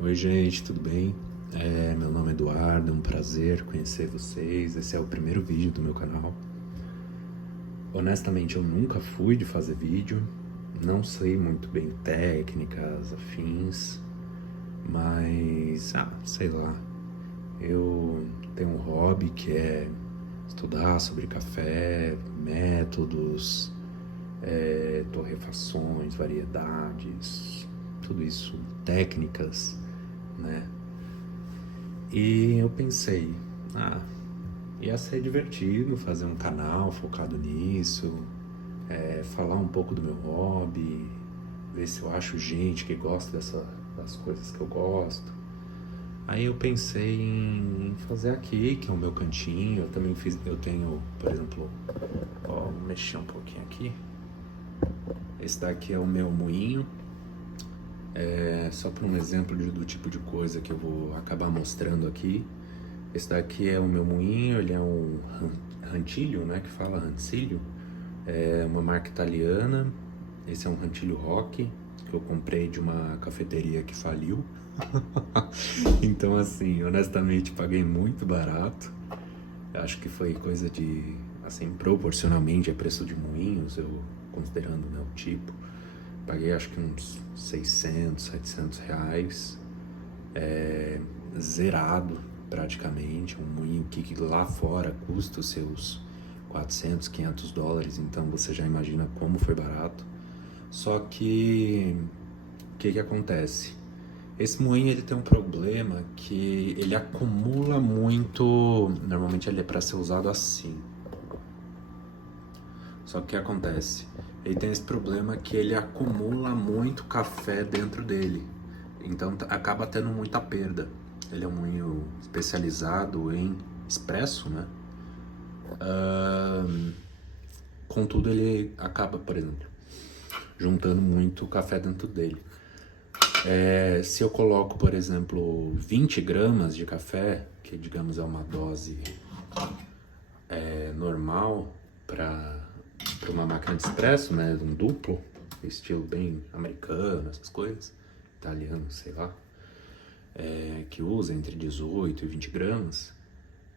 Oi, gente, tudo bem? Meu nome é Eduardo, é um prazer conhecer vocês. Esse é o primeiro vídeo do meu canal. Honestamente, eu nunca fui de fazer vídeo, não sei muito bem técnicas, afins, mas, sei lá, eu tenho um hobby que é estudar sobre café, métodos, torrefações, variedades, tudo isso, técnicas, né? E eu pensei, ia ser divertido fazer um canal focado nisso, falar um pouco do meu hobby, ver se eu acho gente que gosta das coisas que eu gosto. Aí eu pensei em fazer aqui, que é o meu cantinho. Eu tenho, por exemplo, vou mexer um pouquinho aqui. Esse daqui é o meu moinho. Só para um exemplo do tipo de coisa que eu vou acabar mostrando aqui. Esse daqui é o meu moinho, ele é um rantilho, né, que fala rancilho. É uma marca italiana. Esse é um rantilho rock que eu comprei de uma cafeteria que faliu. Então, assim, honestamente, paguei muito barato. Acho que foi coisa de, assim, proporcionalmente a preço de moinhos, eu considerando, né, o tipo. Paguei acho que uns 600, 700 reais. Zerado praticamente. Um moinho que lá fora custa os seus 400, 500 dólares. Então você já imagina como foi barato. Só que o que acontece? Esse moinho ele tem um problema que ele acumula muito. Normalmente ele é para ser usado assim. Só que o que acontece? Ele tem esse problema que ele acumula muito café dentro dele. Então acaba tendo muita perda. Ele é um moinho especializado em expresso, né? Contudo, ele acaba, por exemplo, juntando muito café dentro dele. Se eu coloco, por exemplo, 20 gramas de café, que digamos é uma dose normal para uma máquina de expresso, né, um duplo, estilo bem americano, essas coisas, italiano, sei lá, que usa entre 18 e 20 gramas,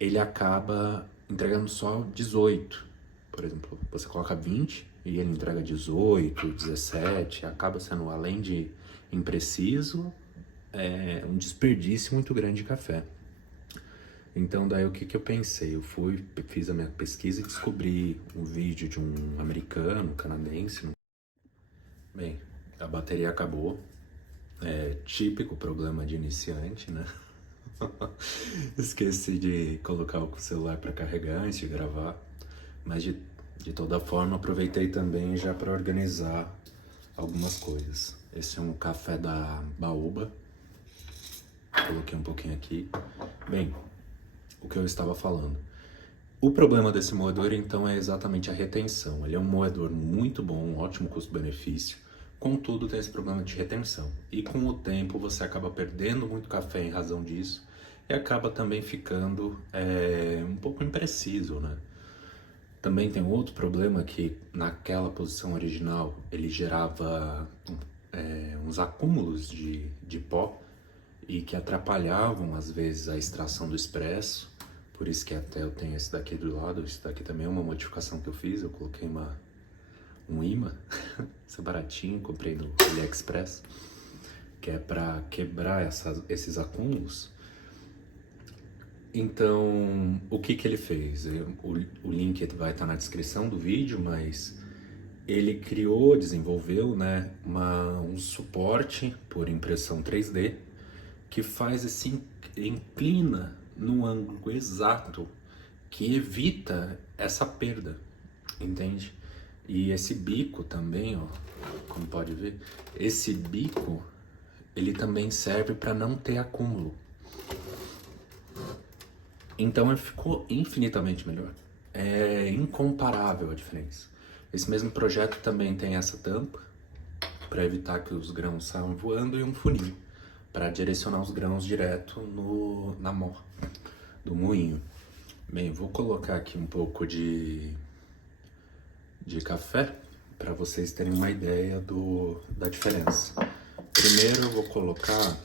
ele acaba entregando só 18. Por exemplo, você coloca 20 e ele entrega 18, 17, acaba sendo, além de impreciso, um desperdício muito grande de café. Então daí o que eu pensei? Fiz a minha pesquisa e descobri um vídeo de um americano, canadense. Bem, a bateria acabou. Típico problema de iniciante, né? Esqueci de colocar o celular para carregar antes de gravar. Mas de toda forma aproveitei também já para organizar algumas coisas. Esse é um café da Baúba. Coloquei um pouquinho aqui. Bem, o que eu estava falando. O problema desse moedor, então, é exatamente a retenção. Ele é um moedor muito bom, um ótimo custo-benefício, contudo tem esse problema de retenção. E com o tempo você acaba perdendo muito café em razão disso e acaba também ficando um pouco impreciso, né? Também tem outro problema que naquela posição original ele gerava uns acúmulos de pó e que atrapalhavam às vezes a extração do expresso. Por isso que até eu tenho esse daqui do lado. Esse daqui também é uma modificação que eu fiz. Eu coloquei um imã, isso é baratinho, comprei no AliExpress, que é para quebrar esses acúmulos. Então, o que ele fez? O link vai estar na descrição do vídeo, mas ele criou, desenvolveu, né, um suporte por impressão 3D que faz esse inclina no ângulo exato que evita essa perda, entende? E esse bico também, ó, como pode ver, esse bico ele também serve para não ter acúmulo. Então ele ficou infinitamente melhor. É incomparável a diferença. Esse mesmo projeto também tem essa tampa para evitar que os grãos saiam voando e um funil para direcionar os grãos direto na mó do moinho. Bem, vou colocar aqui um pouco de café para vocês terem uma ideia da diferença. Primeiro eu vou colocar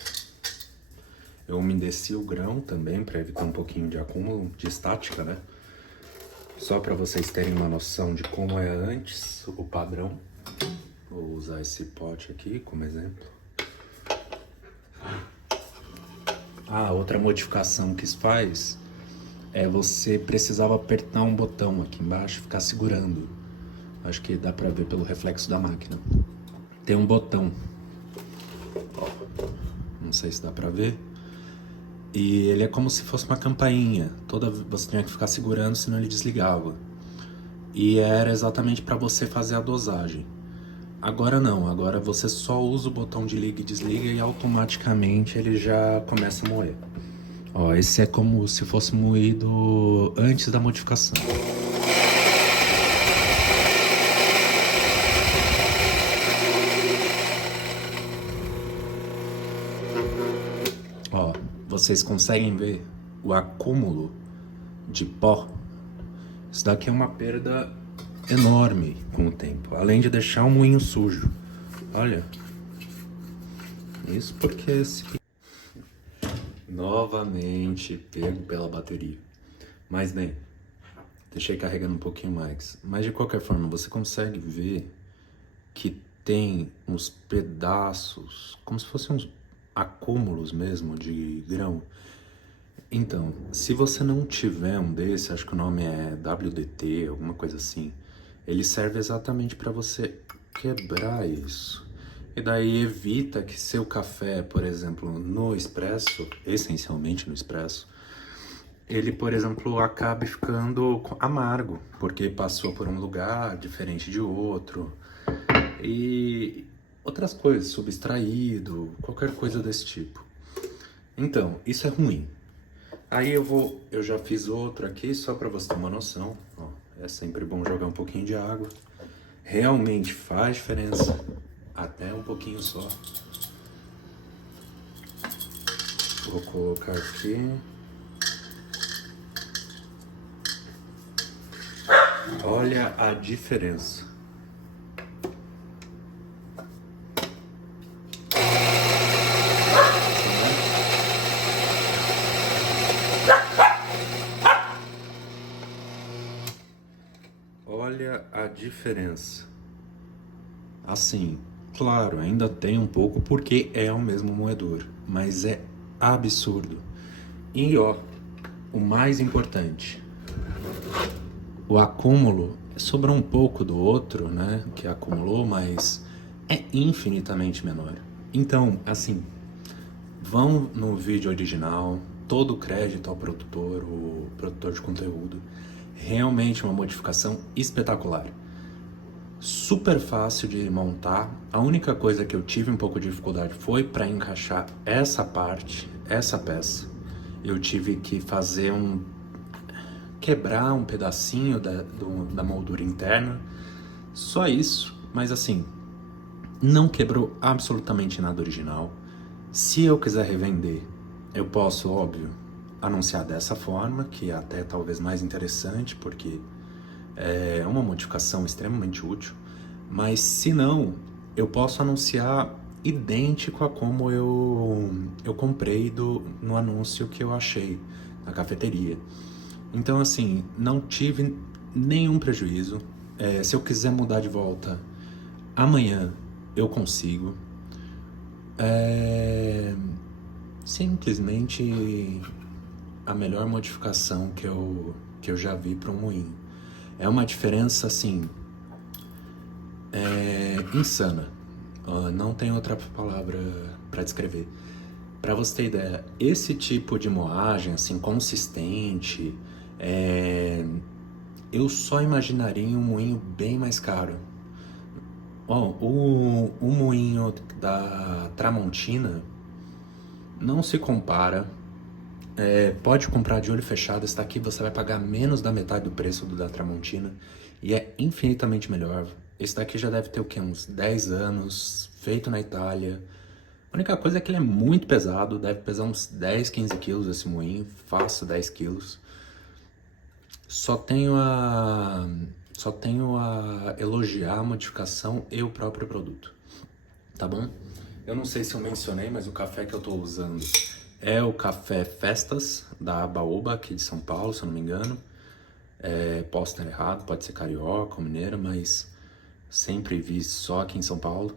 Eu umedeci o grão também para evitar um pouquinho de acúmulo de estática, né? Só para vocês terem uma noção de como é antes, o padrão. Vou usar esse pote aqui como exemplo. Outra modificação que isso faz é você precisava apertar um botão aqui embaixo e ficar segurando. Acho que dá pra ver pelo reflexo da máquina. Tem um botão. Não sei se dá pra ver. E ele é como se fosse uma campainha. Você tinha que ficar segurando, senão ele desligava. E era exatamente para você fazer a dosagem. Agora não, agora você só usa o botão de liga e desliga e automaticamente ele já começa a moer. Ó, esse é como se fosse moído antes da modificação. Ó, vocês conseguem ver o acúmulo de pó? Isso daqui é uma perda enorme com o tempo, além de deixar o moinho sujo. Olha, isso porque esse... Novamente pego pela bateria. Mas bem, deixei carregando um pouquinho mais. Mas de qualquer forma, você consegue ver que tem uns pedaços, como se fossem uns acúmulos mesmo de grão. Então, se você não tiver um desse, acho que o nome é WDT, alguma coisa assim, ele serve exatamente para você quebrar isso. E daí evita que seu café, por exemplo, no expresso, essencialmente no expresso, ele, por exemplo, acabe ficando amargo, porque passou por um lugar diferente de outro. E outras coisas, subtraído, qualquer coisa desse tipo. Então, isso é ruim. Aí eu já fiz outro aqui, só para você ter uma noção. Ó, é sempre bom jogar um pouquinho de água. Realmente faz diferença, até um pouquinho só. Vou colocar aqui. Olha a diferença. Olha a diferença. Assim, claro, ainda tem um pouco porque é o mesmo moedor, mas é absurdo. E ó, o mais importante, o acúmulo sobrou um pouco do outro, né, que acumulou, mas é infinitamente menor. Então, assim, vão no vídeo original, todo o crédito ao produtor, o produtor de conteúdo. Realmente uma modificação espetacular. Super fácil de montar. A única coisa que eu tive um pouco de dificuldade foi para encaixar essa parte, essa peça. Eu tive que fazer quebrar um pedacinho da moldura interna. Só isso, mas assim, não quebrou absolutamente nada original. Se eu quiser revender, eu posso, óbvio, anunciar dessa forma, que é até talvez mais interessante, porque é uma modificação extremamente útil. Mas se não, eu posso anunciar idêntico a como eu comprei no anúncio que eu achei na cafeteria. Então, assim, não tive nenhum prejuízo. Se eu quiser mudar de volta amanhã, eu consigo. Simplesmente a melhor modificação que eu já vi para um moinho. É uma diferença, assim, insana. Não tem outra palavra para descrever. Para você ter ideia, esse tipo de moagem, assim, consistente, eu só imaginaria em um moinho bem mais caro. O moinho da Tramontina não se compara. Pode comprar de olho fechado, está aqui, você vai pagar menos da metade do preço do da Tramontina e é infinitamente melhor. Esse daqui já deve ter o quê? Uns 10 anos, feito na Itália. A única coisa é que ele é muito pesado, deve pesar uns 10, 15 quilos esse moinho, fácil 10 quilos. Só tenho a elogiar a modificação e o próprio produto, tá bom? Eu não sei se eu mencionei, mas o café que eu tô usando É o Café Festas da Baoba, aqui de São Paulo, se eu não me engano. Posso estar errado, pode ser carioca ou mineira, mas sempre vi só aqui em São Paulo.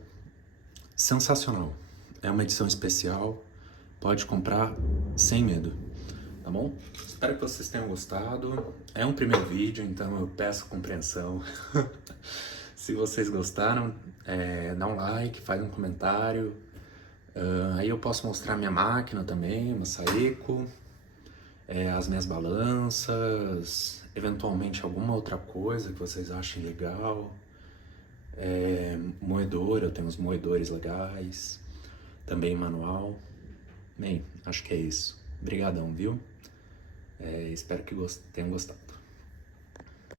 Sensacional. É uma edição especial, pode comprar sem medo, tá bom? Espero que vocês tenham gostado. É um primeiro vídeo, então eu peço compreensão. Se vocês gostaram, dá um like, faz um comentário. Aí eu posso mostrar minha máquina também, Masaeco, as minhas balanças, eventualmente alguma outra coisa que vocês achem legal. Moedor, eu tenho uns moedores legais, também manual. Bem, acho que é isso. Obrigadão, viu? Espero que tenham gostado.